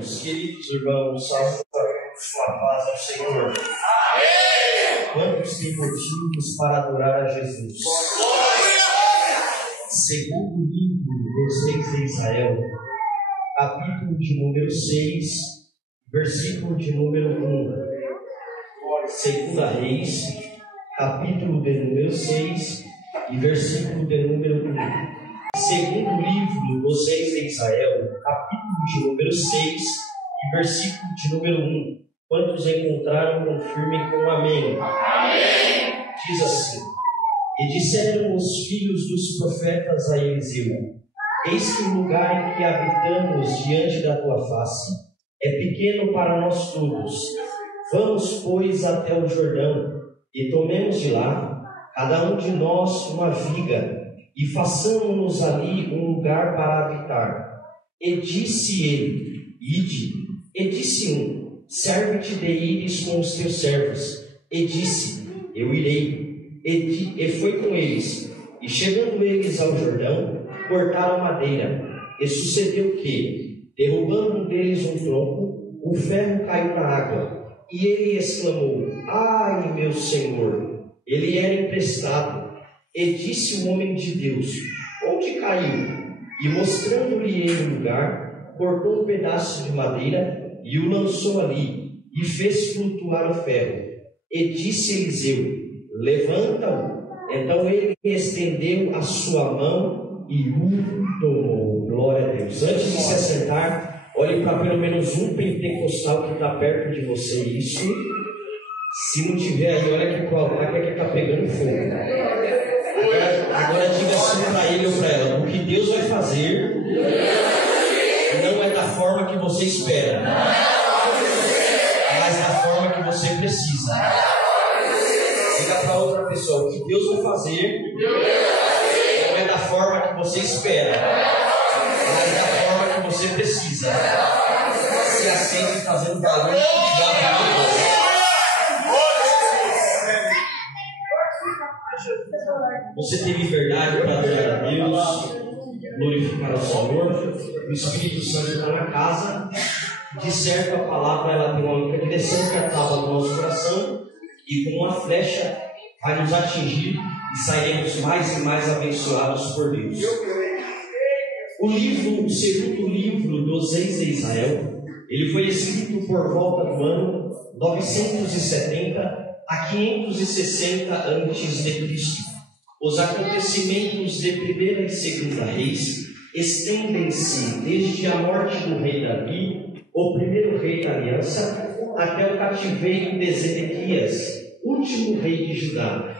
Meus queridos irmãos, saúde a paz ao Senhor. Amém! Quantos têm motivos para adorar a Jesus? Segundo livro dos Reis de Israel, capítulo de número 6, versículo de número 1. Segunda Reis, capítulo de número 6 e versículo de número 1. Segundo livro dos Reis de Israel, capítulo de número 6 e versículo de número 1. Quantos encontraram, confirmem com amém. Amém. Diz assim: E disseram os filhos dos profetas a Eliseu: Eis que o lugar em que habitamos diante da tua face é pequeno para nós todos. Vamos, pois, até o Jordão, e tomemos de lá, cada um de nós, uma viga, e façamo-nos ali um lugar para habitar. E disse ele: Ide. E disse um: Serve-te de ires com os teus servos. E disse: Eu irei. E foi com eles. E chegando eles ao Jordão, cortaram madeira. E sucedeu que, derrubando um deles um tronco, o ferro caiu na água. E ele exclamou: Ai, meu Senhor! Ele era emprestado. E disse o homem de Deus: Onde caiu? E mostrando-lhe ele o lugar, cortou um pedaço de madeira e o lançou ali, e fez flutuar o ferro. E disse Eliseu: Levanta-o. Então ele estendeu a sua mão e o tomou. Glória a Deus. Antes de se assentar, olhe para pelo menos um pentecostal que está perto de você. Isso. Se não tiver aí, olha aqui para o altar que está pegando fogo. Agora diga assim para ele ou para ela: o que Deus vai fazer não é da forma que você espera, mas da forma que você precisa. Diga para outra pessoa: o que Deus vai fazer não é da forma que você espera, mas da forma que você precisa. Se assente fazendo barulho de Você tem liberdade para adorar a Deus, glorificar o Senhor. O Espírito Santo está na casa. De certo, a palavra ela tem uma única direção, que acaba no nosso coração, e com uma flecha vai nos atingir e sairemos mais e mais abençoados por Deus. O segundo livro dos Reis de Israel, ele foi escrito por volta do ano 970 a 560 a.C. Os acontecimentos de 1ª e 2ª Reis estendem-se desde a morte do rei Davi, o primeiro rei da aliança, até o cativeiro de Zedequias, último rei de Judá.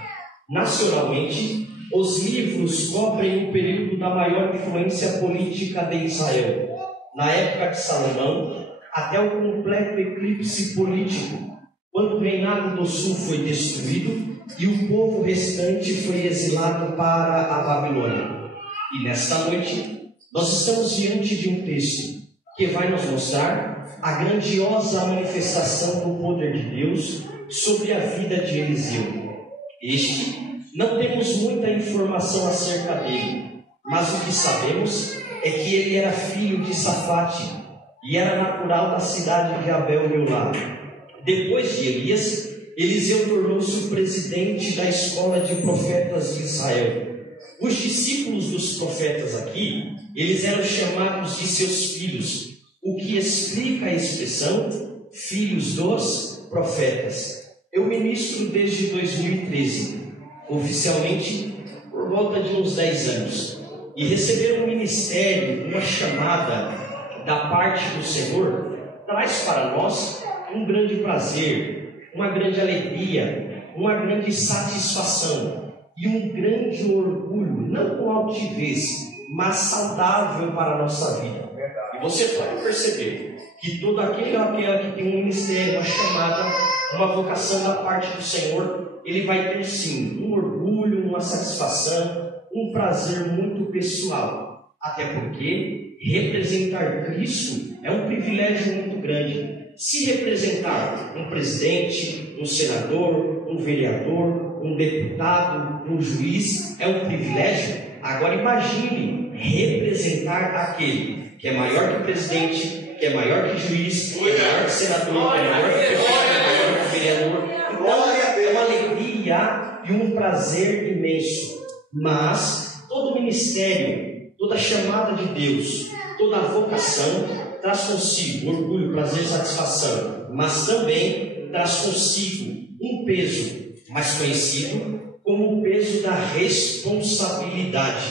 Nacionalmente, os livros cobrem o período da maior influência política de Israel, na época de Salomão, até o completo eclipse político, quando o reinado do sul foi destruído e o povo restante foi exilado para a Babilônia. E nesta noite, nós estamos diante de um texto que vai nos mostrar a grandiosa manifestação do poder de Deus sobre a vida de Eliseu. Não temos muita informação acerca dele, mas o que sabemos é que ele era filho de Safate e era natural da cidade de Abel-Meolá. Depois de Elias, Eliseu tornou-se o presidente da escola de profetas de Israel. Os discípulos dos profetas aqui, eles eram chamados de seus filhos, o que explica a expressão filhos dos profetas. Eu ministro desde 2013, oficialmente por volta de uns 10 anos, e receber um ministério, uma chamada da parte do Senhor, traz para nós um grande prazer, uma grande alegria, uma grande satisfação e um grande orgulho, não com altivez, mas saudável para a nossa vida. E você pode perceber que todo aquele ou aquela que tem um ministério, uma chamada, uma vocação da parte do Senhor, ele vai ter sim um orgulho, uma satisfação, um prazer muito pessoal. Até porque representar Cristo é um privilégio muito grande. Se representar um presidente, um senador, um vereador, um deputado, um juiz é um privilégio, agora imagine representar aquele que é maior que o presidente, que é maior que juiz, que é maior que senador, que é maior que prefeito, que é maior que vereador. Então, é uma alegria e um prazer imenso. Mas todo ministério, toda chamada de Deus, toda vocação traz consigo orgulho, prazer e satisfação, mas também traz consigo um peso mais conhecido como o peso da responsabilidade,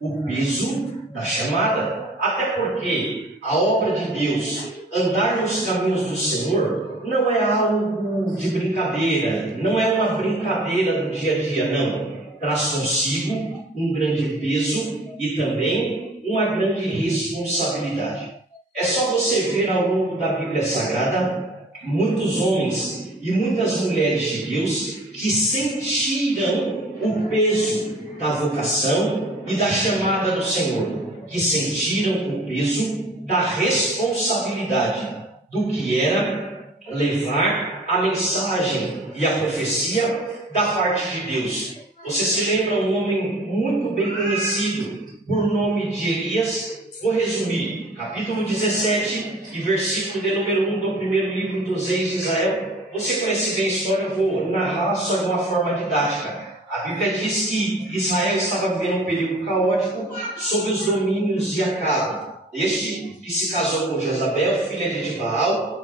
o peso da chamada. Até porque a obra de Deus, andar nos caminhos do Senhor, não é algo de brincadeira, não é uma brincadeira do dia a dia, não. Traz consigo um grande peso e também uma grande responsabilidade. É só você ver ao longo da Bíblia Sagrada muitos homens e muitas mulheres de Deus que sentiram o peso da vocação e da chamada do Senhor, que sentiram o peso da responsabilidade do que era levar a mensagem e a profecia da parte de Deus. Você se lembra um homem muito bem conhecido por nome de Elias? Vou resumir, capítulo 17 e versículo de número 1 do primeiro livro dos Reis de Israel. Você conhece bem a história, eu vou narrar só de uma forma didática. A Bíblia diz que Israel estava vivendo um período caótico sob os domínios de Acabe. Este que se casou com Jezabel, filha de Baal.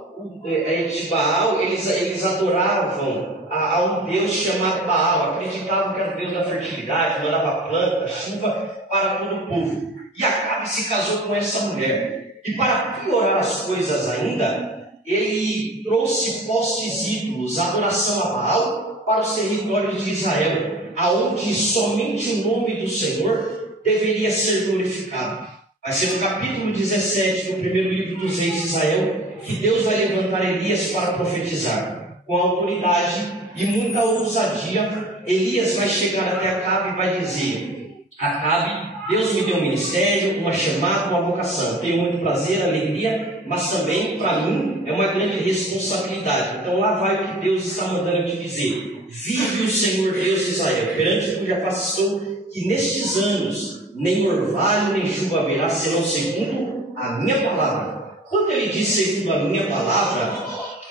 Eles adoravam a um Deus chamado Baal, acreditavam que era o Deus da fertilidade, mandava planta, chuva para todo o povo. E Acabe se casou com essa mulher. E para piorar as coisas ainda, ele trouxe postes ídolos, adoração a Baal, para os territórios de Israel, aonde somente o nome do Senhor deveria ser glorificado. Vai ser no capítulo 17 do primeiro livro dos Reis de Israel que Deus vai levantar Elias para profetizar. Com autoridade e muita ousadia, Elias vai chegar até Acabe e vai dizer: Acabe, Deus me deu um ministério, uma chamada, uma vocação. Tenho muito prazer, alegria, mas também, para mim, é uma grande responsabilidade. Então lá vai o que Deus está mandando eu te dizer. Vive o Senhor Deus de Israel, perante cuja face estou, que nestes anos nem orvalho nem chuva haverá, senão segundo a minha palavra. Quando ele diz segundo a minha palavra,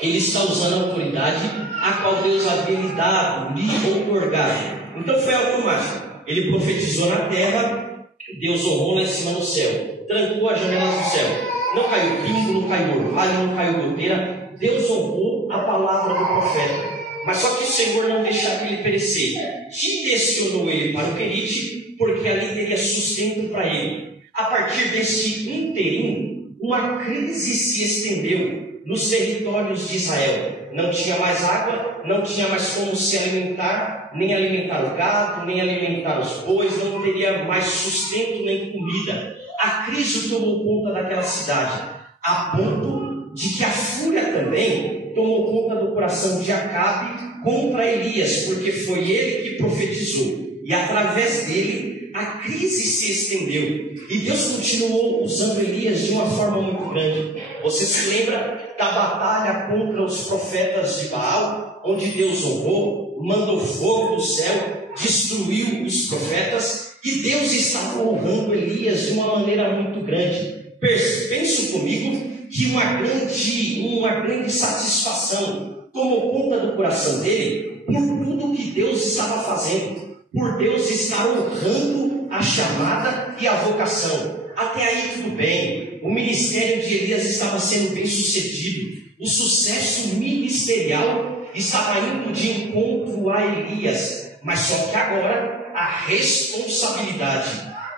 ele está usando a autoridade a qual Deus havia lhe dado, lhe outorgado. Então foi algo mágico. Ele profetizou na terra, Deus honrou lá em cima no céu, trancou as janelas do céu. Não caiu pingo, não caiu orvalho, não caiu goteira. Deus honrou a palavra do profeta. Mas só que o Senhor não deixava ele perecer. Direcionou ele para o Querite, porque ali teria sustento para ele. A partir desse interim, uma crise se estendeu nos territórios de Israel. Não tinha mais água, não tinha mais como se alimentar, nem alimentar o gado, nem alimentar os bois, não teria mais sustento nem comida. A crise tomou conta daquela cidade, a ponto de que a fúria também tomou conta do coração de Acabe contra Elias, porque foi ele que profetizou, e através dele a crise se estendeu, e Deus continuou usando Elias de uma forma muito grande. Você se lembra da batalha contra os profetas de Baal, onde Deus honrou, mandou fogo do céu, destruiu os profetas, e Deus estava honrando Elias de uma maneira muito grande. Pense comigo que uma grande satisfação tomou conta do coração dele por tudo que Deus estava fazendo, por Deus estar honrando a chamada e a vocação. Até aí tudo bem, o ministério de Elias estava sendo bem sucedido, o sucesso ministerial estava indo de encontro a Elias, mas só que agora a responsabilidade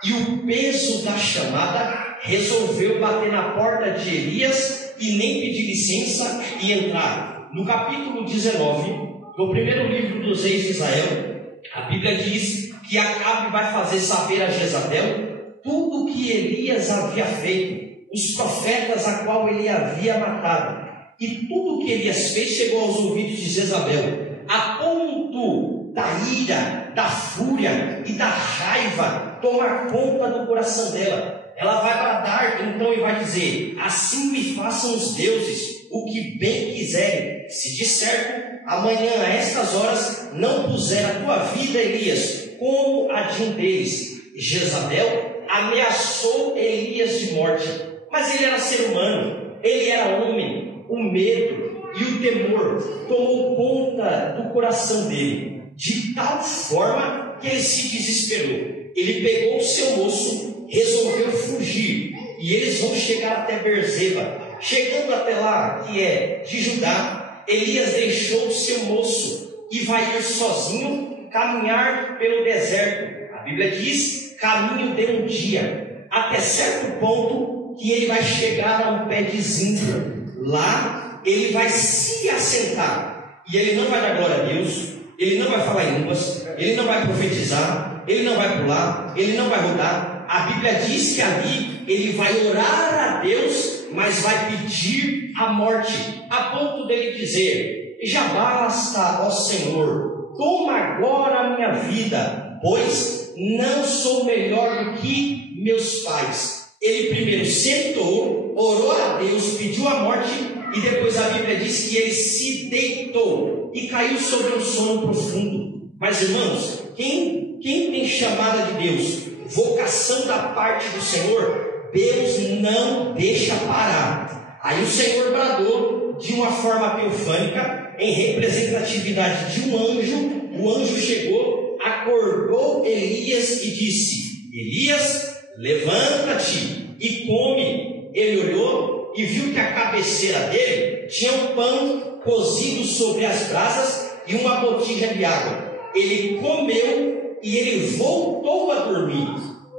e o peso da chamada resolveu bater na porta de Elias e nem pedir licença e entrar. No capítulo 19 do primeiro livro dos Reis de Israel, a Bíblia diz que Acabe vai fazer saber a Jezabel tudo o que Elias havia feito, os profetas a qual ele havia matado. E tudo o que Elias fez chegou aos ouvidos de Jezabel, a ponto da ira, da fúria e da raiva tomar conta do coração dela. Ela vai bradar então e vai dizer: assim me façam os deuses o que bem quiserem, se de certo amanhã a estas horas não puser a tua vida, Elias, como a de um deles. Jezabel ameaçou Elias de morte, mas ele era ser humano, ele era homem, o medo e o temor tomou conta do coração dele, de tal forma que ele se desesperou. Ele pegou o seu moço, resolveu fugir, e eles vão chegar até Berzeba. Chegando até lá, que é de Judá, Elias deixou o seu moço e vai ir sozinho caminhar pelo deserto. A Bíblia diz, caminho de um dia, até certo ponto que ele vai chegar a um pé de zimbro. Lá ele vai se assentar, e ele não vai dar glória a Deus, ele não vai falar em línguas, ele não vai profetizar, ele não vai pular, ele não vai rodar. A Bíblia diz que ali ele vai orar a Deus, mas vai pedir a morte, a ponto dele dizer: já basta, ó Senhor, toma agora a minha vida, pois não sou melhor do que meus pais. Ele primeiro sentou, orou a Deus, pediu a morte, e depois a Bíblia diz que ele se deitou e caiu sobre um sono profundo. Mas irmãos, quem tem chamada de Deus, vocação da parte do Senhor, Deus não deixa parar. Aí o Senhor bradou de uma forma teofânica, em representatividade de um anjo. O anjo chegou, acordou Elias e disse: Elias, levanta-te e come. Ele olhou e viu que a cabeceira dele tinha um pão cozido sobre as brasas e uma botija de água. Ele comeu e ele voltou a dormir.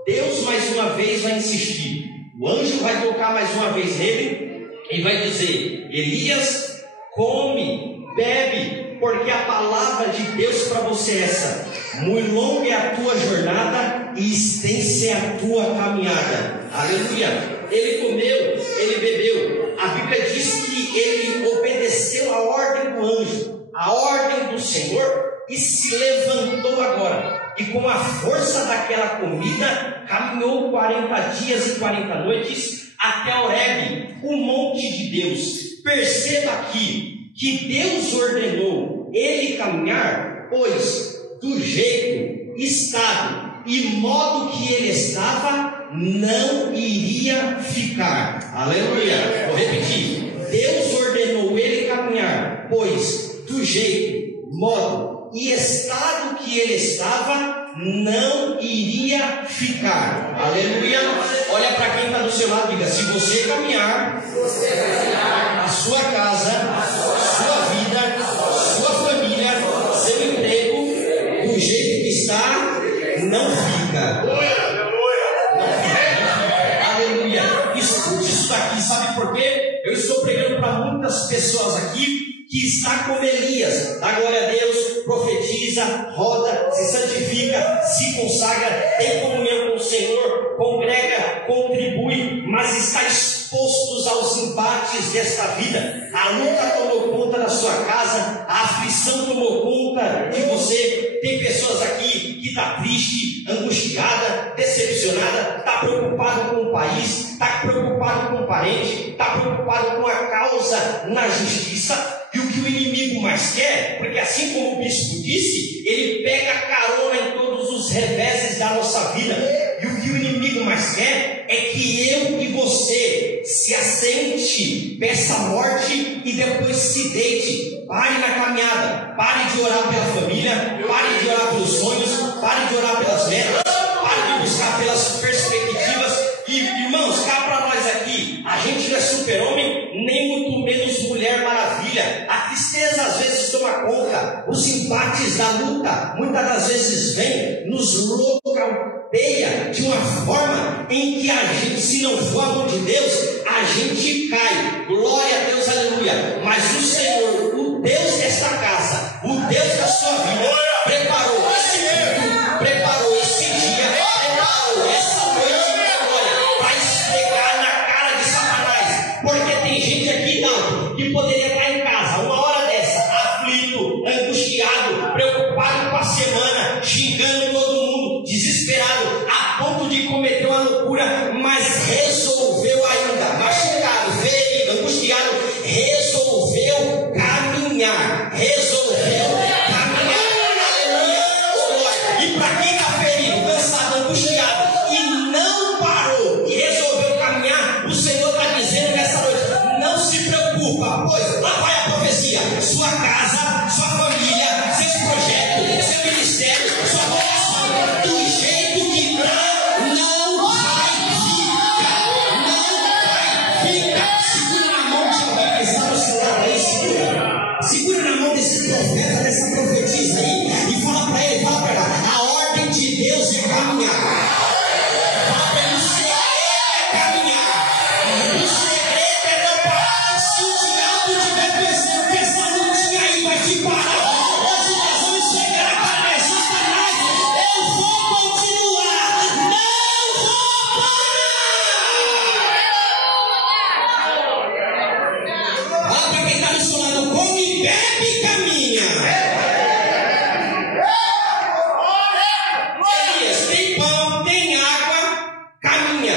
Deus mais uma vez vai insistir. O anjo vai tocar mais uma vez nele e vai dizer: Elias, come, bebe, porque a palavra de Deus para você é essa: muito longa é a tua jornada e extensa é a tua caminhada. Aleluia. Ele comeu, ele bebeu. A Bíblia diz que ele obedeceu a ordem do anjo, a ordem do Senhor, e se levantou agora. E com a força daquela comida, caminhou 40 dias e 40 noites até Horebe, o monte de Deus. Perceba aqui que Deus ordenou ele caminhar, pois do jeito, estado e modo que ele estava, não iria ficar. Aleluia. Vou repetir. Deus ordenou ele caminhar, pois do jeito, modo e estado que ele estava, não iria ficar. Aleluia. Olha para quem está do seu lado e diga: se você caminhar, a sua casa, sua vida, sua família, seu emprego, do jeito que está, não fica. Não fica. Aleluia. Escute isso daqui. Sabe por quê? Eu estou pregando para muitas pessoas aqui que está como Elias, dá glória a Deus, profetiza, roda, se santifica, se consagra, tem comunhão com o Senhor, congrega, contribui, mas está expostos aos embates desta vida. A luta tomou conta da sua casa, a aflição tomou conta de você. Tem pessoas aqui que está triste, angustiada, decepcionada, está preocupado com o país, está preocupado com o parente, está preocupado com a causa na justiça. E o que o inimigo mais quer, porque assim como o bispo disse, ele pega carona em todos os reveses da nossa vida. E o que o inimigo mais quer é que eu e você se assente, peça a morte e depois se deite. Pare na caminhada, pare de orar pela família, pare de orar pelos sonhos, pare de orar pelas metas, pare de buscar pelas perspectivas. E irmãos, cá para nós aqui, a gente não é super-homem, nem muito menos Mulher Maravilha. A tristeza às vezes toma conta, os embates da luta muitas das vezes vêm, nos nocauteia de uma forma em que a gente, se não for a mão de Deus, a gente cai. Glória a Deus, aleluia. Mas o Senhor, o Deus desta casa, o Deus da sua vida, preparou esse mundo, preparou esse dia, preparou essa noite, para esfregar na cara de Satanás. Porque tem gente aqui não, que poderia estar em casa uma hora dessa, aflito, angustiado, preocupado com a semana, xingando todo mundo, desesperado, a ponto de cometer uma loucura, mas resolveu ainda, machucado, ferido, angustiado, resolveu caminhar, aleluia. E para quem está ferido, cansado, angustiado e não parou e resolveu caminhar, o Senhor está dizendo nessa noite: preocupa, pois lá vai a profecia. Sua casa, sua família, seus projetos, seu ministério, sua vocação, do jeito que tá, não vai ficar. Não vai ficar. Segura na mão de alguém que está no celular aí, segura. Segura na mão desse profeta, dessa profetisa aí, e fala para ele, fala para ela, a ordem de Deus é caminhar. Fala para ele, o segredo é caminhar. O segredo é não parar. Se o diabo tiver pensando que essa lutinha aí vai te parar, hoje nós vamos chegar a cabeça, Satanás, eu vou continuar, não vou parar. Fala para quem está no seu lado, come, bebe e caminha. Elias, tem pão, tem água, caminha.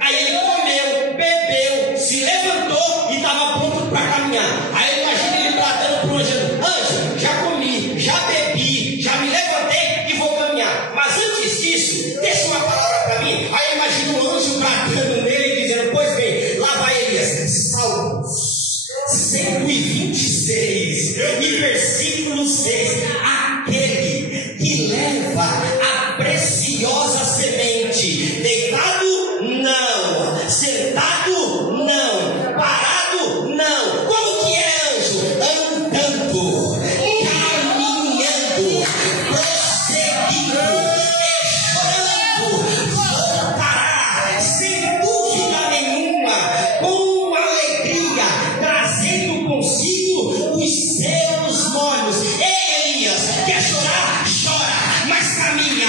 Aí ele comeu, bebeu, se levantou e estava pronto para caminhar. Aí imagina ele bradando para o anjo: anjo, já comi, já bebi, já me levantei e vou caminhar. Mas antes disso, deixa uma palavra para mim. Aí imagina o anjo bradando nele e dizendo: pois bem, lá vai Elias. Salmos 126 e versículo 6: aquele que leva a preciosa semente, deitado não, sentado não, parado não. Como que é, anjo? Andando, caminhando, prosseguindo, chorando, voltará sem dúvida nenhuma, com alegria, trazendo consigo os seus molhos. Ei, Elias, quer chorar? Chora, mas caminha.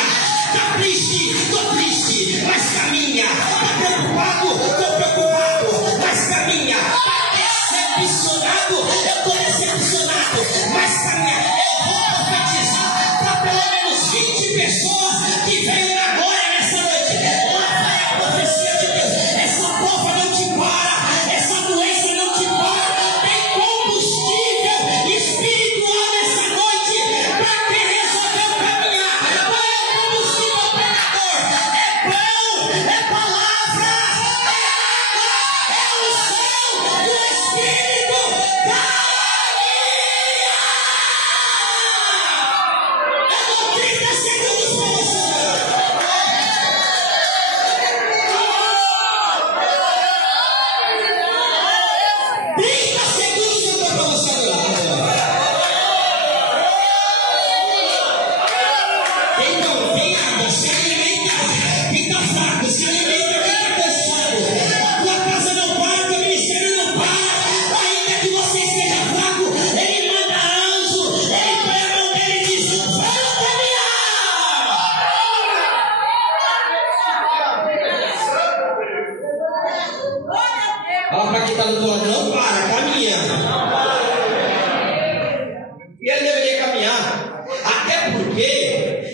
Está triste? Estou triste, mas caminha. Está preocupado? Estou preocupado, mas caminha. Está decepcionado? Eu estou decepcionado, mas caminha. Eu vou profetizar para pelo menos 20 pessoas que veio na glória nessa noite. Lá vai a profecia de Deus. Essa prova não te para, essa doença não te para. Tem combustível espiritual nessa noite para quem resolveu caminhar. Qual é o combustível, pregador? É pão, é palavra, é água, é unção do Espírito. Caminha! Eu dou 30 segundos para você. 30 segundos eu dou para você agora. Então, tem água, se alimenta. Quem está fraco, se alimenta. Quem está cansado, a tua casa não para, o teu ministério não para. Ainda que você esteja fraco, ele manda anjo, ele põe a mão dele e diz: vamos caminhar. Fala para quem está do teu lado, não para, caminha. E ele deveria caminhar, até porque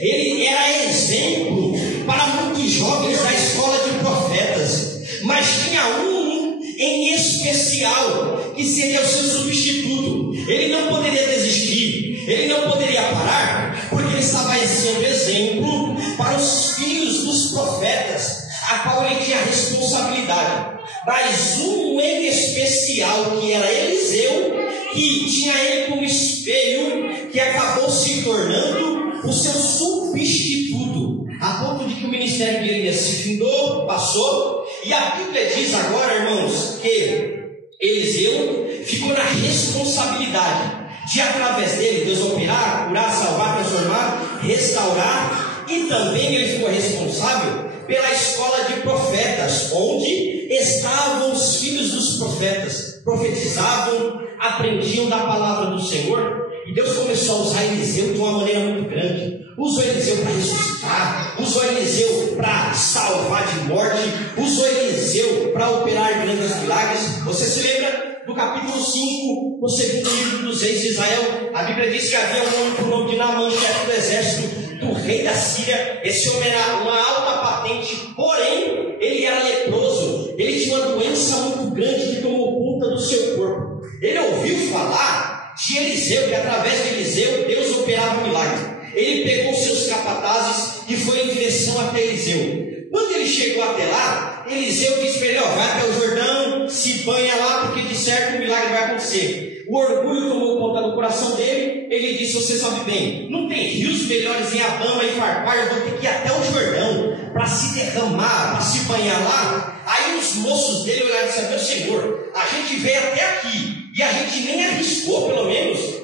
ele era exemplo para muitos jovens da escola de profetas, mas tinha um em especial que seria o seu substituto. Ele não poderia desistir, ele não poderia parar, porque ele estava sendo exemplo para os filhos dos profetas, a qual ele tinha responsabilidade. Mas um em especial, que era Eliseu, que tinha ele como espelho, que acabou se tornando o seu substituto, a ponto de que o ministério de Elias se findou, passou, e a Bíblia diz agora, irmãos, que Eliseu ficou na responsabilidade de, através dele, Deus operar, curar, salvar, transformar, restaurar, e também ele ficou responsável pela escola de profetas, onde estavam os filhos dos profetas, profetizavam, aprendiam da palavra do Senhor. E Deus começou a usar Eliseu de uma maneira muito grande. Usou Eliseu para ressuscitar, usou Eliseu para salvar de morte, usou Eliseu para operar grandes milagres. Você se lembra do capítulo 5, no segundo livro dos reis de Israel? A Bíblia diz que havia um homem por nome de Naamã, chefe do exército do rei da Síria. Esse homem era uma alta patente, porém ele era leproso. Ele tinha uma doença muito grande que tomou conta do seu corpo. Ele ouviu falar de Eliseu, que através de Eliseu Deus operava milagres. Ele pegou seus capatazes e foi em direção até Eliseu. Quando ele chegou até lá, Eliseu disse para ele: ó, vai até o Jordão, se banha lá, porque de certo o milagre vai acontecer. O orgulho tomou conta do coração dele. Ele disse: você sabe bem, não tem rios melhores em Abama e Farpar, eu vou ter que ir até o Jordão para se derramar, para se banhar lá. Aí os moços dele olharam e disseram: meu senhor, a gente veio até aqui e a gente nem arriscou, pelo menos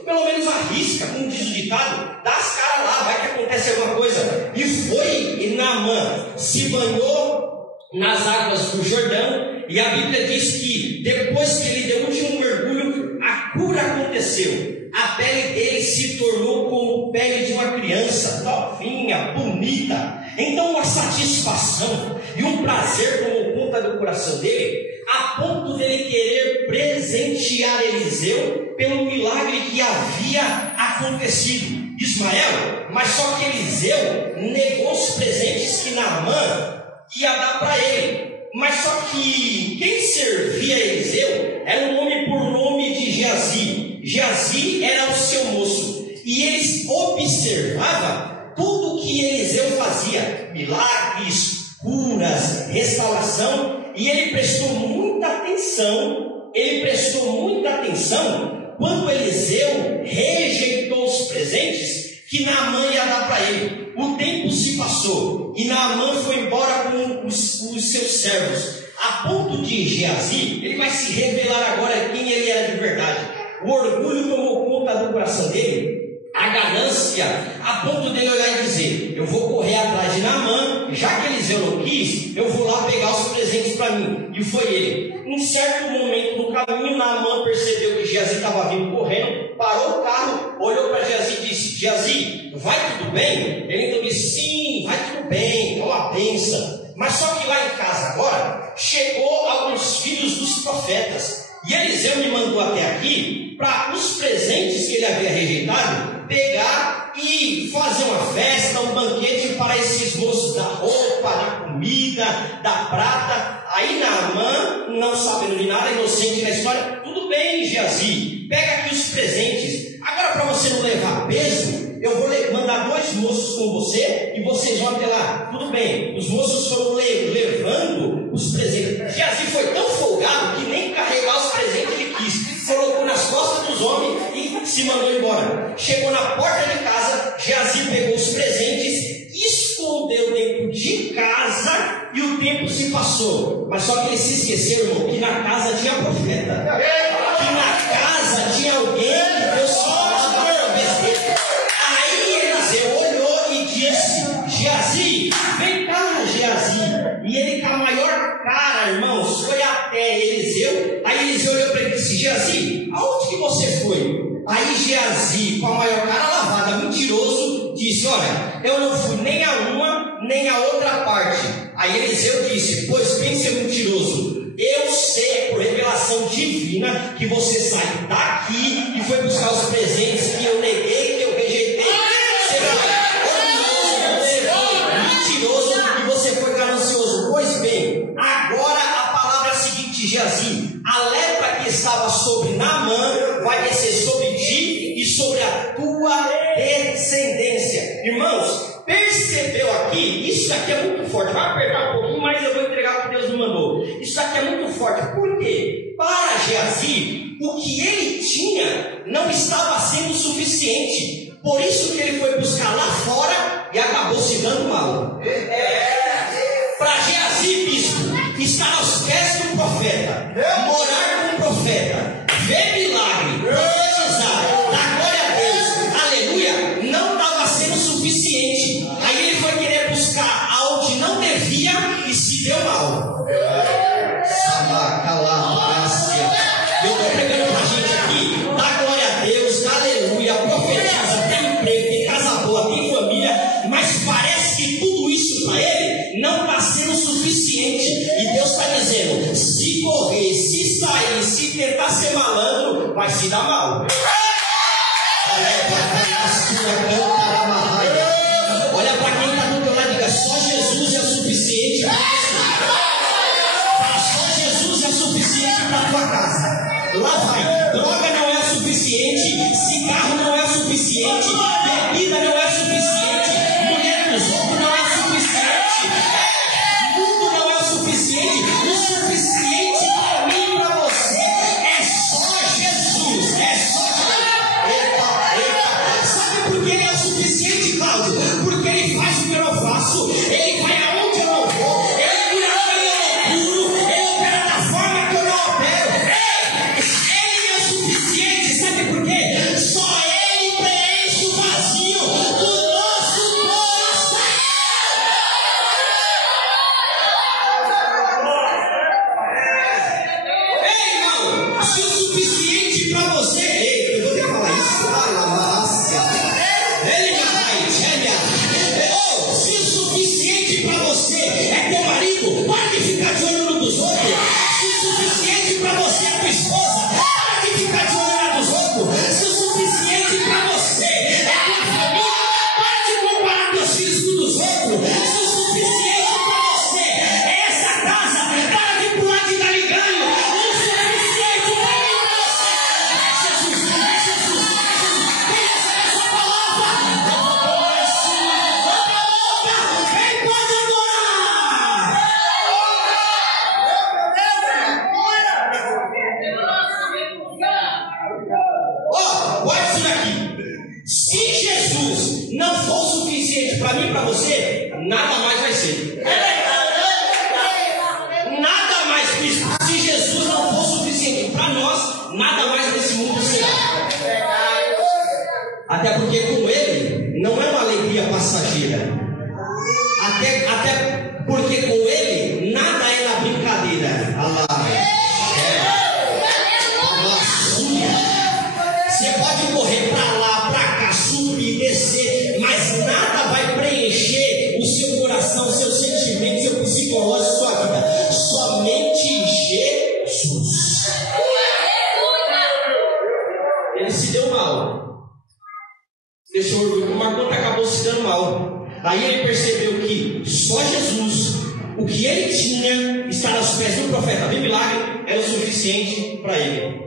arrisca, como diz o ditado, dá as caras lá, vai que acontece alguma coisa. E foi, e Naamã se banhou nas águas do Jordão, e a Bíblia diz que depois que ele deu o último mergulho, a cura aconteceu. A pele dele se tornou como a pele de uma criança, novinha, bonita. Então uma satisfação e um prazer tomou conta do coração dele, a ponto dele querer presentear Eliseu pelo milagre que havia acontecido. Ismael, mas só que Eliseu negou os presentes que Naamã ia dar para ele. Mas só que quem servia Eliseu era um homem por nome de Geazi. Geazi era o seu moço, e ele observava tudo o que Eliseu fazia, milagres, curas, restauração, e ele prestou muita atenção quando Eliseu rejeitou os presentes que Naamã ia dar para ele. O tempo se passou e Naamã foi embora com os seus servos, a ponto de Geazi, ele vai se revelar agora quem ele era de verdade. O orgulho tomou conta do coração dele, a ganância, a ponto dele olhar e dizer: eu vou correr atrás de Naamã, já que Eliseu não quis, eu vou lá pegar os presentes para mim. E foi ele. Em certo momento no caminho, Naamã percebeu que Geazi estava vindo correndo, parou o carro, olhou para Geazi e disse: Geazi, vai tudo bem? Ele então disse: sim, vai tudo bem, é uma bênção. Mas só que lá em casa agora, chegou alguns filhos dos profetas, e Eliseu me mandou até aqui para os presentes que ele havia rejeitado, pegar e fazer uma festa, um banquete para esses moços, da roupa, da comida, da prata. Aí Naamã, não sabendo de nada, inocente na história: tudo bem, Geazi, pega aqui os presentes. Agora, para você não levar peso, eu vou mandar 2 moços com você e vocês vão até lá. Tudo bem. Os moços foram levando os presentes. Geazi foi tão folgado que nem carregar os presentes ele quis. Colocou nas costas dos homens e se mandou embora. Chegou na porta de casa, Geazi pegou os presentes, escondeu dentro de casa e o tempo se passou. Mas só que eles se esqueceram, irmão, que na casa tinha profeta, que na casa tinha alguém que Deus falava através dele. Aí Eliseu olhou e disse: Geazi, vem cá, Geazi. E ele, com a maior cara, irmãos, foi até Eliseu. Aí Eliseu olhou para ele e disse: Geazi, aonde que você foi? Aí Geazi, com a maior cara lavada, mentiroso, disse: olha, eu não fui nem a uma nem a outra parte. Aí Eliseu disse: pois bem, seu mentiroso, eu sei por revelação divina que você saiu daqui e foi buscar os presentes que eu neguei, que eu rejeitei. Você foi mentiroso e você foi ganancioso. Pois bem, agora a palavra é a seguinte, Geazi: a lepra que estava sobre Naamã vai descer sobre ti e sobre a tua descendência. Irmãos, percebeu aqui? Isso aqui é muito forte. Vai apertar um pouquinho, mas eu vou entregar o que Deus me mandou. Isso aqui é muito forte. Por quê? Para Geazi, o que ele tinha não estava sendo suficiente. Por isso que ele foi buscar lá fora e acabou se dando mal. Para Geazi, bispo, estar aos pés do profeta, morar com o profeta, ver milagre, profetizar, dar glória a Deus, aleluia, não estava sendo suficiente. Aí ele foi querer buscar aonde não devia e se deu mal. Eu estou pregando para a gente aqui: dá glória a Deus, aleluia, profetiza, tem emprego, tem casa boa, tem família, mas parece que tudo isso para ele não está sendo suficiente. E Deus está dizendo: se correr, se sair, se tentar ser malandro, vai se dar mal. Olha para quem está do teu lado e diga: só Jesus é suficiente para você. Só Jesus é suficiente para a tua casa. Lá vai. Droga não é suficiente, cigarro não é suficiente, bebida não é suficiente, mulher dos outros não é suficiente, mundo não é suficiente. Se Jesus não for suficiente para mim e para você, nada mais vai ser. Nada mais, bispo. Se Jesus não for suficiente para nós, nada mais nesse mundo será. Até porque com Ele não é uma alegria passageira. Até porque com Ele nada é na brincadeira. Você pode correr para lá, para cá, subir, descer, mas nada vai preencher o seu coração, o seu sentimento, seu psicológico, sua vida. Somente Jesus. Ele se deu mal. Deixa eu orgulho, o Marconte acabou se dando mal. Aí ele percebeu que só Jesus, o que ele tinha, estar aos pés do profeta, bem milagre, era o suficiente para ele.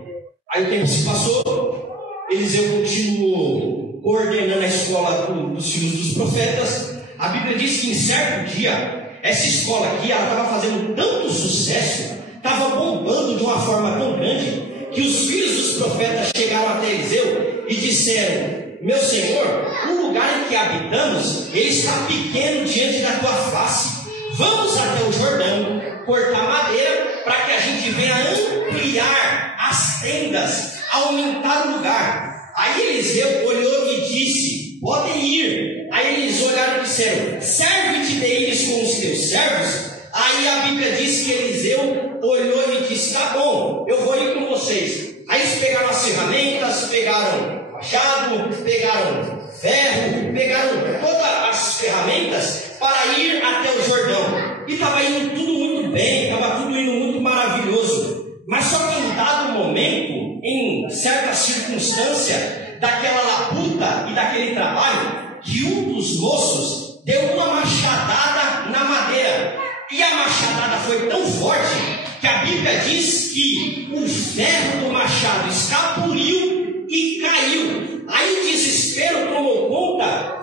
Aí o tempo se passou. Eliseu continuou coordenando a escola dos filhos dos profetas. A Bíblia diz que em certo dia, essa escola aqui, ela estava fazendo tanto sucesso, estava bombando de uma forma tão grande, que os filhos dos profetas chegaram até Eliseu e disseram: meu Senhor, o lugar em que habitamos, ele está pequeno diante da tua face. Vamos até o Jordão, cortar madeira, para que a gente venha ampliar as tendas, aumentar o lugar. Aí Eliseu olhou e disse: podem ir. Aí eles olharam e disseram: serve-te de ires com os teus servos. Aí a Bíblia diz que Eliseu olhou e disse: tá bom, eu vou ir com vocês. Aí eles pegaram as ferramentas, pegaram machado, pegaram ferro, pegaram todas as ferramentas para ir até o Jordão. E estava indo tudo muito bem, estava tudo indo muito maravilhoso. Mas só que em dado momento, em certa circunstância daquela labuta e daquele trabalho, que um dos moços deu uma machadada na madeira. E a machadada foi tão forte que a Bíblia diz que o ferro do machado escapuliu e caiu. Aí o desespero tomou conta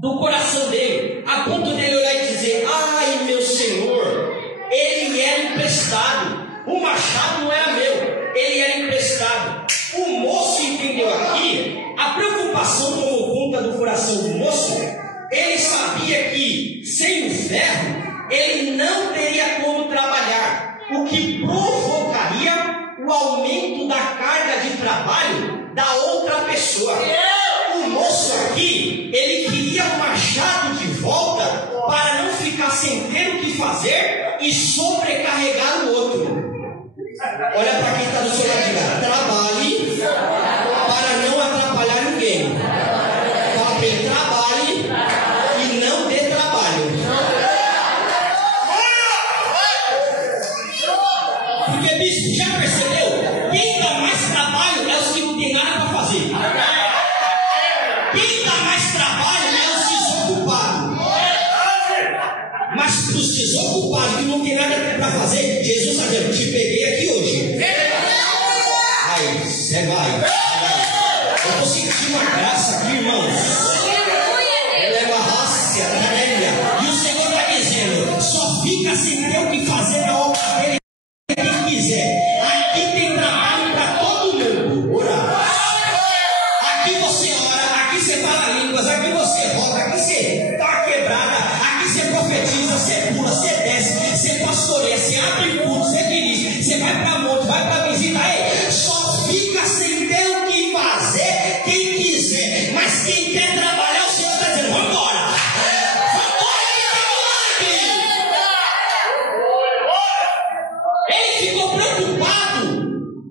do coração dele, a ponto dele olhar e dizer: ai meu Senhor, ele era emprestado, o machado não era meu, ele era emprestado. O moço entendeu aqui, a preocupação tomou conta do coração do moço. Ele sabia que sem o ferro ele não teria como trabalhar, o que provocaria o aumento da carga de trabalho da outra pessoa. O moço aqui, ele queria o machado de volta para não ficar sem ter o que fazer e sobrecarregar o outro. Olha para quem está do seu lado de cá: trabalhe para não atrapalhar ninguém. Fala para ele: trabalhe e não dê trabalho. Porque, bispo, já percebeu? Quem dá mais trabalho é os que não tem nada para fazer. Quem dá mais trabalho é os desocupados. Mas para os desocupados que não tem nada para fazer, Jesus está dizendo: te peguei aqui hoje. Aí, você vai. Eu estou sentindo uma graça aqui, irmãos. Leva a raça, a e o Senhor está dizendo: só fica sem ter o que fazer na obra dele quem quiser. Aqui tem trabalho para todo mundo. Ora. Aqui você ora, aqui você fala línguas, aqui você roda, aqui você dá uma quebrada, aqui você profetiza, você pula, você desce, você pastoreia, você abre culto, você dirige, você vai para monte, vai para visita. Ei, só fica sem ter o que fazer quem quiser, mas quem quer trabalhar, o Senhor está dizendo: vamos embora. Ele ficou preocupado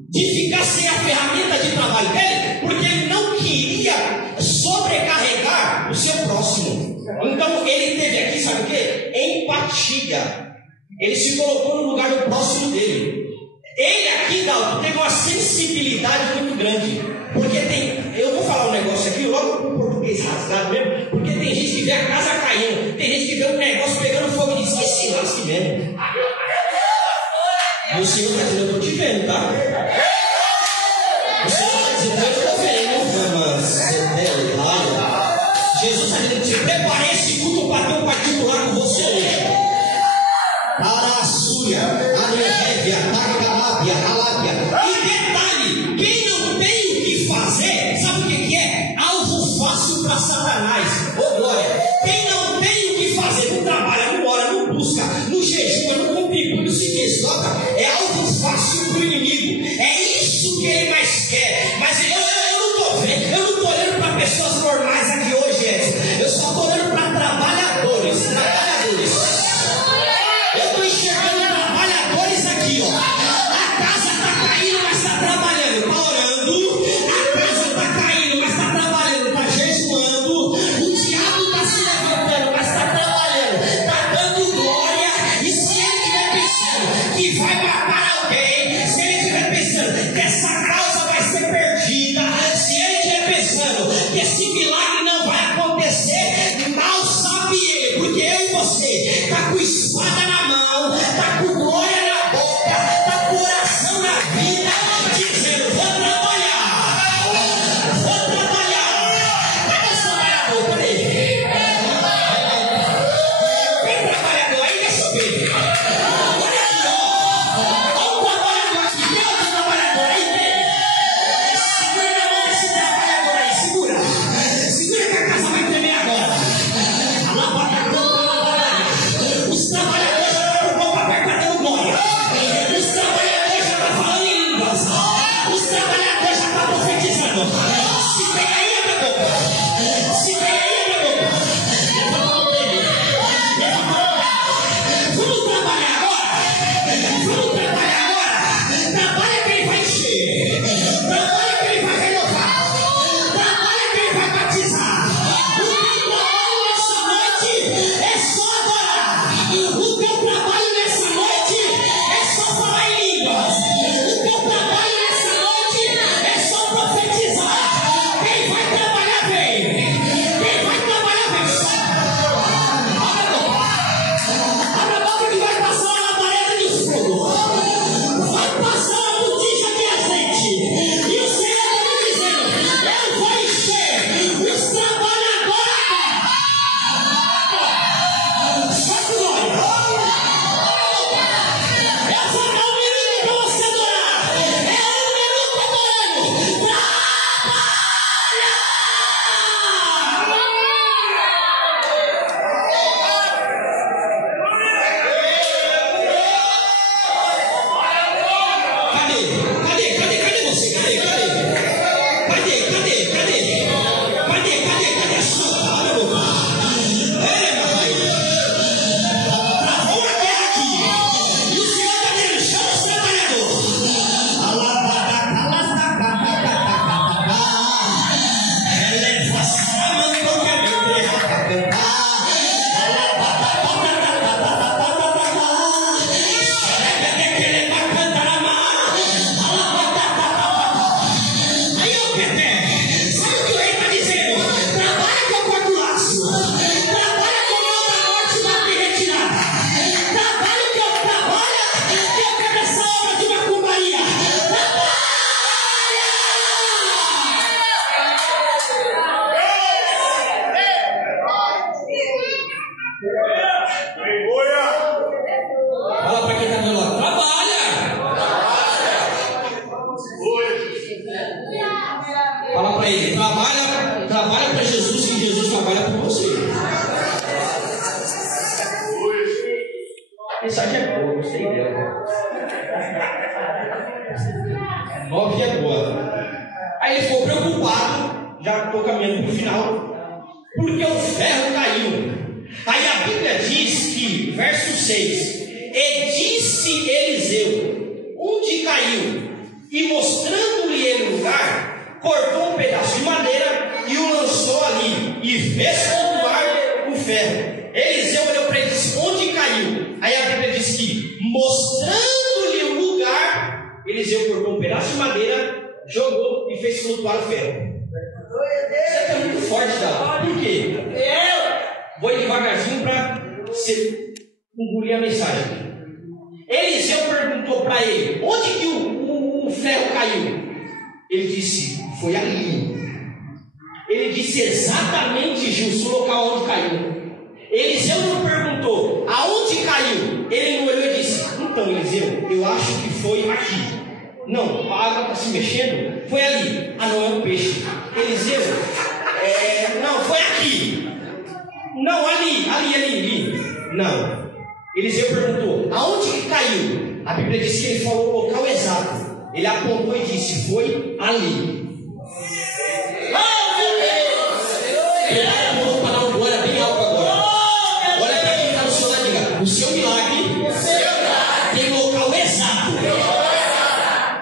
de ficar sem a ferramenta de trabalho dele, porque ele não queria sobrecarregar o seu próximo. Então ele teve aqui, sabe o que? Empatia. Ele se colocou no lugar do próximo dele. Ele aqui teve uma sensibilidade muito grande. Porque eu vou falar um negócio aqui, logo com o português rasgado mesmo, porque tem gente que vê a casa caindo, tem gente que vê um negócio pegando fogo e diz: que se lasque mesmo. E o Senhor está dizendo: eu estou te vendo, tá? O Senhor está dizendo: eu estou vendo, mas Jesus está dizendo: te preparei esse culto para ter um particular com você hoje. Para a Súria, a Nevévia, a Carábia, a Lábia. E detalhe: quem não tem o que fazer, sabe o que é? Alvo fácil. adorando. Se tem aí, abre a boca. Se tem aí, abre a boca. Vamos trabalhar agora. Vamos trabalhar agora. Trabalha que ele vai encher. Trabalha que ele vai renovar. Trabalha que ele vai batizar. O teu trabalho nessa noite é só adorar. O teu trabalho nessa noite é só falar em línguas. O teu trabalho nessa noite é só profetizar. Quem vai trabalhar vem. Quem vai trabalhar vem. Abra a boca que vai passar uma labareda de fogo. Vai passar uma botija de azeite. E o Senhor está dizendo: eu vou encher os trabalhadores. Só que glória. Eu vou dar um minuto para você adorar. É um minuto adorando. Cadê você? Cadê a sua? Abre a boca. Papai. Travou a guerra aqui. E o Senhor está dizendo: chama os trabalhadores. Aí, ô Pepe, sabe o que o rei está dizendo? Trabalha que eu corto o laço. Trabalha que eu mando a morte bater retirada. Trabalha que eu quero essa obra de macumbaria. Fala para quem está do meu lado: trabalha. Fala para ele: trabalha para Jesus, que Jesus trabalha por você. A mensagem é boa, gostei dela. 9 é boa. Aí ele ficou preocupado, já estou caminhando para o final, porque o ferro caiu. Aí a Bíblia diz que, verso 6, e disse Eliseu: onde caiu? E mostrando-lhe ele o lugar, cortou um pedaço de madeira e o lançou ali, e fez flutuar o ferro. Eliseu olhou para ele e disse: onde caiu? Aí a Bíblia diz que, mostrando-lhe o lugar, Eliseu cortou um pedaço de madeira, jogou e fez flutuar o ferro. Isso é muito forte, tá? Por quê? Vou devagarzinho para você engolir a mensagem. Eliseu perguntou para ele: onde que o ferro caiu? Ele disse: foi ali. Ele disse exatamente, Gilson, o local onde caiu. Eliseu não perguntou aonde caiu. Ele não olhou e disse: então, Eliseu, eu acho que foi aqui. Não, a água está se mexendo. Foi ali. Ah, não, é um peixe. Eliseu, não, foi aqui. Não, ali. Não. Eliseu perguntou: aonde que caiu? A Bíblia diz que ele falou o local exato. Ele apontou e disse: foi ali. Prepara a mão para dar um glória bem alto agora. Olha para quem está no seu lado e diga: o seu milagre tem local exato.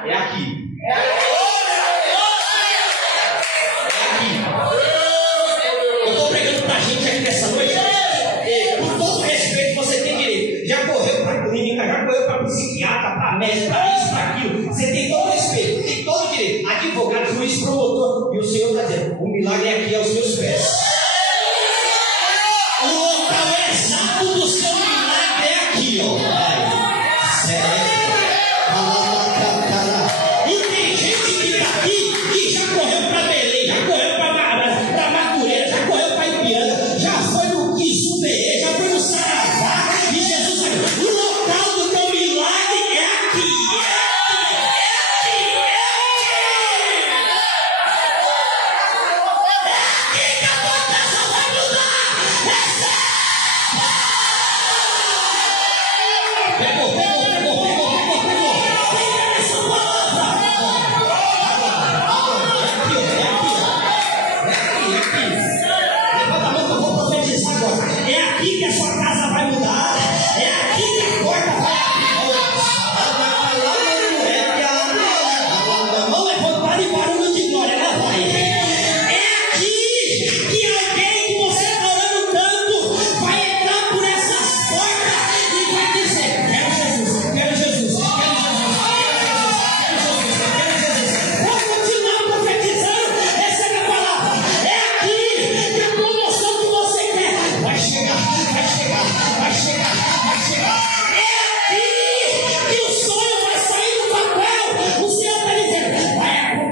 É aqui. Eu estou pregando para a gente aqui nessa noite. Por todo respeito, você tem direito. Já correu para a clínica, já correu para psiquiatra, para médico, para isso, para aquilo. Você tem todo respeito, tem todo direito. Advogado, juiz, promotor. E o Senhor está dizendo: o milagre é aqui aos seus pés. O local exato do seu milagre é aqui, ó. Sério. E tem gente que está aqui que já correu para Belém, já correu para Madureira, já correu para Ipiranga, já foi no Quizumberê, já foi no Saravá. E Jesus sabe: o local do teu milagre é aqui. É aqui que a porta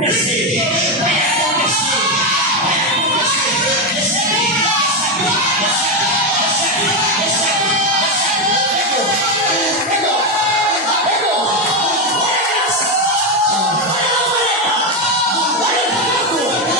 acontecer. Vai acontecer. Vai acontecer. Recebe. Pegou. Olha a graça. Olha a vareta. Olha o fogo.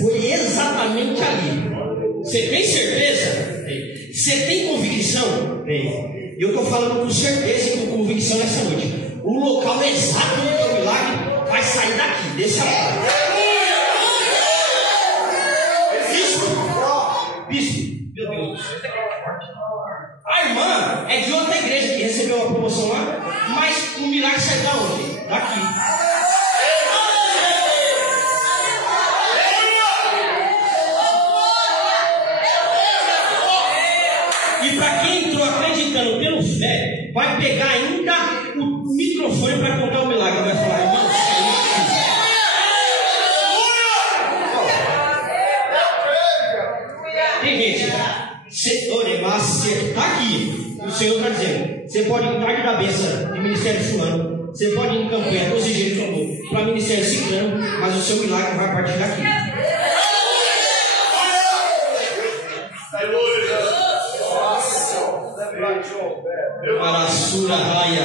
Foi exatamente ali. Você tem certeza? Tem. Você tem convicção? Tem. Eu estou falando com certeza e com convicção nessa noite. O local exato do teu milagre vai sair daqui, desse aparelho. Bispo, meu Deus do céu, isso aqui é forte. A irmã é de outra igreja que recebeu uma promoção lá, mas o milagre saiu da onde? Daqui. E para quem entrou acreditando pelo fé, vai pegar ainda o microfone para contar o milagre. Vai falar, irmão, tem gente, você está aqui, o Senhor está dizendo, você pode ir tarde da benção de ministério fulano, você pode ir em campanha, 12 dias de amor, para ministério ciclano, mas o seu milagre vai partir daqui. Araçura raia.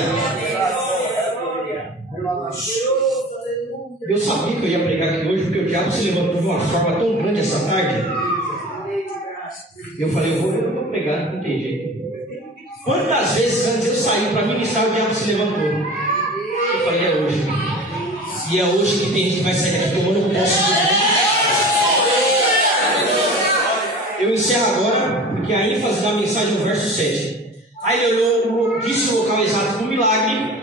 Eu sabia que eu ia pregar aqui hoje, porque o diabo se levantou de uma forma tão grande essa tarde. Eu falei, eu vou pregar, não tem jeito. Quantas vezes antes eu saí para ministrar, o diabo se levantou. Eu falei, é hoje. E é hoje que tem gente que vai sair daqui tomando posse do mundo. Eu encerro agora, porque a ênfase da mensagem é o verso 7. Aí ele olhou, disse o local exato do milagre.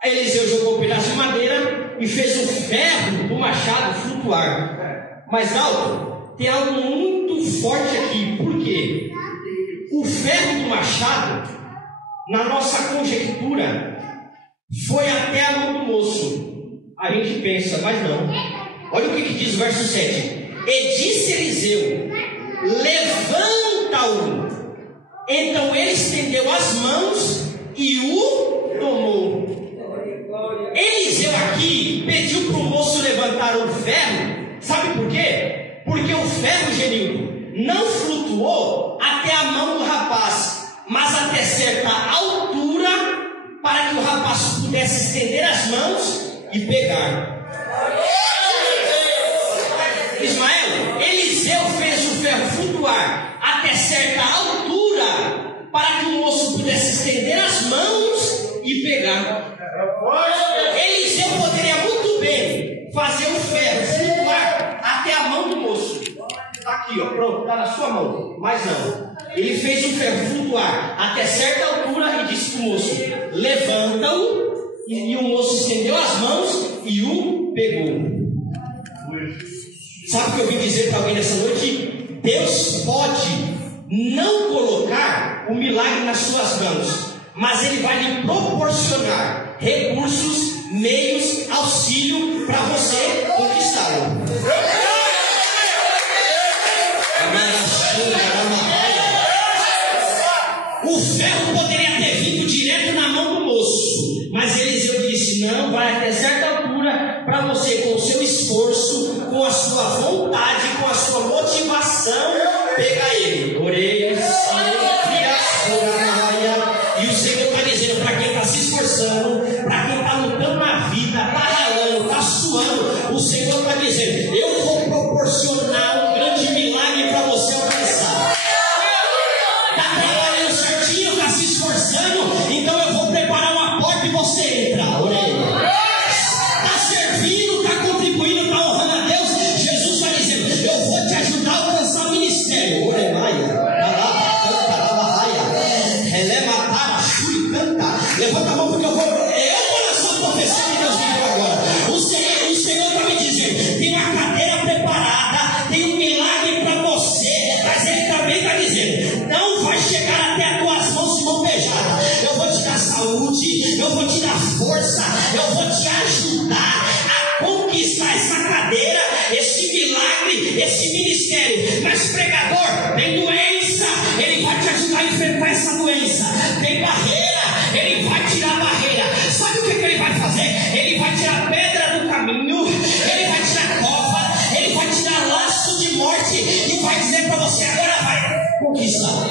Aí Eliseu jogou um pedaço de madeira e fez o ferro do machado flutuar. Mas alto, tem algo muito forte aqui. Por quê? O ferro do machado, na nossa conjectura, foi até a mão do moço. A gente pensa, mas não. Olha o que diz o verso 7. E disse Eliseu: levanta-o. Então ele estendeu as mãos e o tomou. Eliseu aqui pediu para o moço levantar o ferro. Sabe por quê? Porque o ferro, Genildo, não flutuou até a mão do rapaz, mas até certa altura, para que o rapaz pudesse estender as mãos e pegar. Ismael, Eliseu fez o ferro flutuar até certa altura, para que o moço pudesse estender as mãos e pegar. Eliseu poderia muito bem fazer o ferro flutuar até a mão do moço. Está aqui, ó, pronto, está na sua mão. Mas não. Ele fez o ferro flutuar até certa altura e disse para o moço: levanta-o. E o moço estendeu as mãos e o pegou. Sabe o que eu vim dizer para alguém nessa noite? Deus pode não colocar o milagre nas suas mãos, mas Ele vai lhe proporcionar recursos, meios, auxílio para você conquistá-lo. O ferro poderia ter vindo direto na mão do moço, mas Eliseu disse: não, vai até certa altura para você, com o seu esforço, com a sua vontade, com a sua motivação, pegar ele. força, eu vou te ajudar a conquistar essa cadeira, esse milagre, esse ministério. Mas pregador, tem doença, ele vai te ajudar a enfrentar essa doença. Tem barreira, ele vai tirar a barreira. Sabe o que ele vai fazer? Ele vai tirar pedra do caminho, ele vai tirar cova, ele vai tirar laço de morte e vai dizer para você: agora vai conquistar.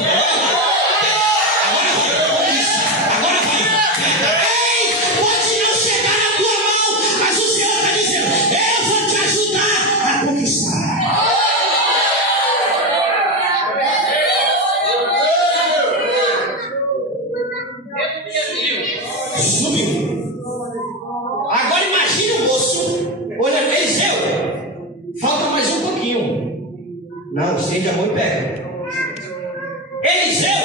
Agora imagine o moço olhando: Eliseu, falta mais um pouquinho. Não, estende a mão e pega. Eliseu,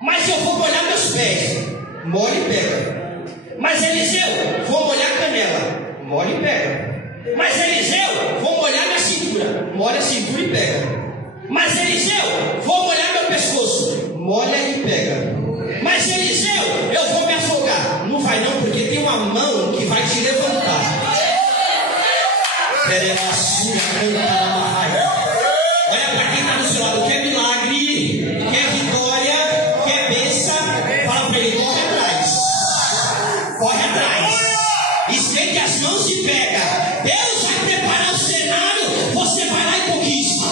mas eu vou molhar meus pés. Molha e pega. Mas Eliseu, vou molhar a canela. Molha e pega. Mas Eliseu, vou molhar minha cintura. Molha a cintura e pega. Mas Eliseu, vou molhar meu pescoço. Molha e pega. Mas Eliseu, eu vou me afogar. Não vai não, porque tem uma mão que vai te levantar. Olha para quem está do seu lado. Quer milagre, quer vitória, quer bênção, fala para ele: corre atrás. Corre atrás. Estende as mãos e pega. Deus vai preparar o cenário, você vai lá e conquista.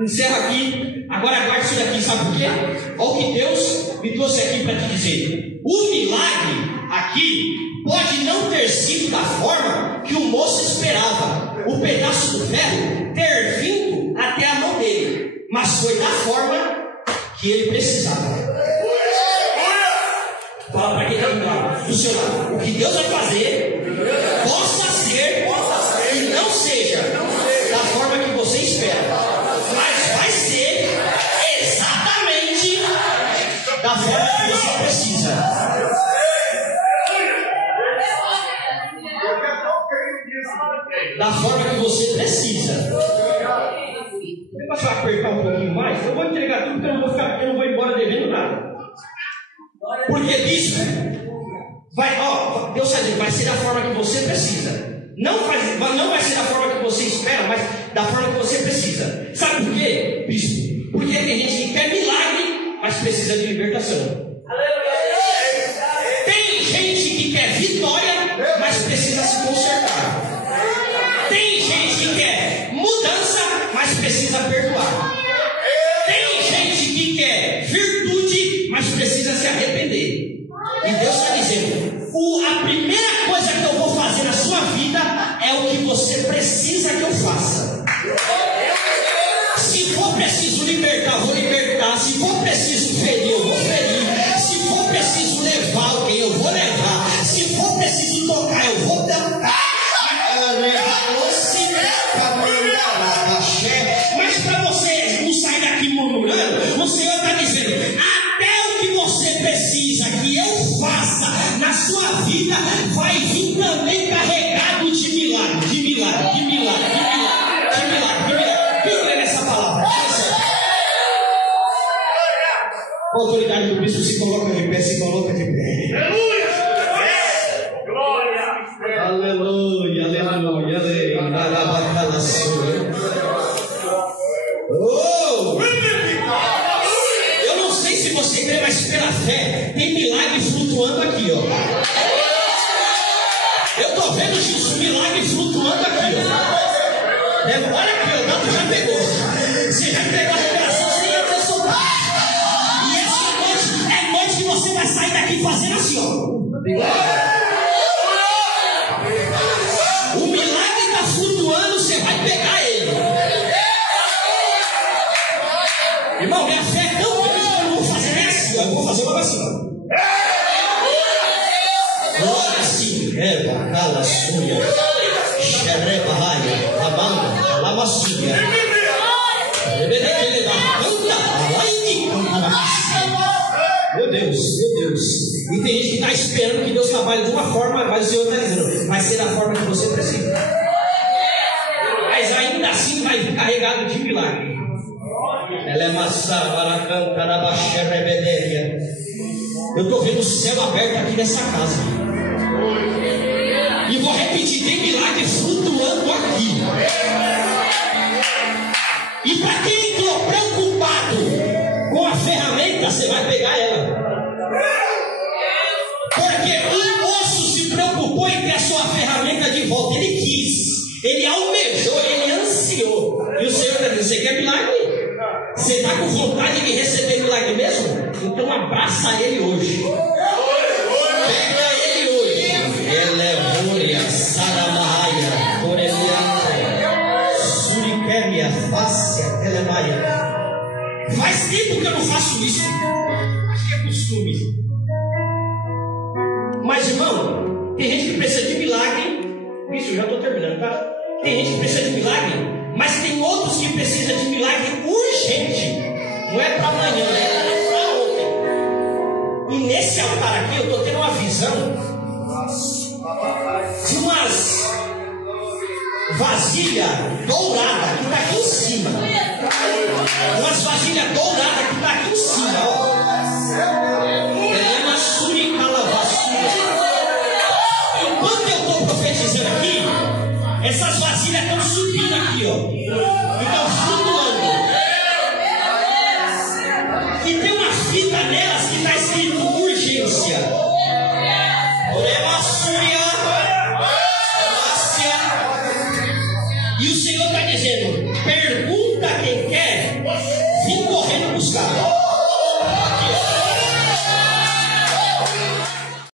Encerro aqui. Agora guarde isso daqui, sabe por quê? Olha o que Deus me trouxe aqui para te dizer. O milagre aqui pode não ter sido da forma que o moço esperava, o pedaço do ferro ter vindo até a mão dele, mas foi da forma que ele precisava. Fala para quem está do seu lado: o que Deus vai fazer possa ser e não seja da forma que você espera, mas vai ser exatamente da forma que você precisa. Da forma que você precisa. Depois vai apertar um pouquinho mais, eu vou entregar tudo, porque eu não vou embora devendo nada. Porque bispo, Deus vai ser da forma que você precisa. Não vai ser da forma que você espera, mas da forma que você precisa. Sabe por quê, bispo? Porque tem gente que quer milagre, mas precisa de libertação. Tem gente que quer vitória, mas precisa se consertar. Tem gente que quer mudança, mas precisa perdoar. Tem gente que quer virtude, mas precisa se arrepender. E Deus está dizendo: a primeira coisa que eu vou fazer na sua vida é o que você precisa que eu faça. Se for preciso libertar, eu vou libertar. Se for preciso ferir, eu vou ferir. Se for preciso levar alguém, eu vou levar. Se for preciso tocar, eu vou tocar. Mas para você não sair daqui murmurando, o Senhor está dizendo: até o que você precisa que eu faça na sua vida vai vir também carregado de milagre, de milagre, de milagre, de milagre, de milagre, de milagre. Quem crê nessa palavra? Com a autoridade do bispo, se coloca de pé, se coloca de pé. Aleluia! Aleluia, aleluia, aleluia. Oh! Eu não sei se você crê, mas pela fé tem milagre flutuando aqui, ó. Eu estou vendo isso, milagre flutuando aqui, ó. Olha aqui, o gato já pegou. Você já entregou a revelação, você ia ter soltado. E essa noite é noite que você vai sair daqui fazendo assim, ó. O milagre está flutuando, você vai pegar ele. Irmão, minha fé é tão grande que eu não vou fazer nem assim, eu vou fazer uma assim. Glória sim, Eva, Cala, Súria, Xereba, Raia, Amanda, Lamassuia. Meu Deus, meu Deus. E tem gente que está esperando que Deus trabalhe de uma forma, mas o Senhor está dizendo: vai ser da forma que você precisa. Mas ainda assim vai vir carregado de milagre. Ela é maçã, cantará baixa rebeldia. Eu estou vendo o céu aberto aqui nessa casa. E vou repetir, tem milagre flutuando aqui. E para quem entrou preocupado com a ferramenta, você vai pegar ela. Porque o moço se preocupou em ter a sua ferramenta de volta. Ele quis, ele almejou, ele ansiou. E o Senhor está dizendo: você quer milagre? Você está com vontade de receber milagre mesmo? Então abraça ele hoje. Pega ele hoje. Elevúria, Saramaia, Coreliata, Suriquéria, Fácia, Telemaia. Faz tempo que eu não faço isso. Acho que é costume. Mas, irmão, tem gente que precisa de milagre. Isso, eu já estou terminando, tá? Tem gente que precisa de milagre, mas tem outros que precisam de milagre urgente. Não é para amanhã, é para ontem. E nesse altar aqui eu estou tendo uma visão de umas vasilhas douradas que está aqui em cima. Umas vasilhas douradas que está aqui em cima, ó. É uma suricalavassura. Enquanto eu estou profetizando aqui, essas vasilhas estão subindo aqui, ó. Estão flutuando. E tem uma fita nelas que está escrito urgência. E o Senhor está dizendo: pergunta quem quer, vim correndo buscar.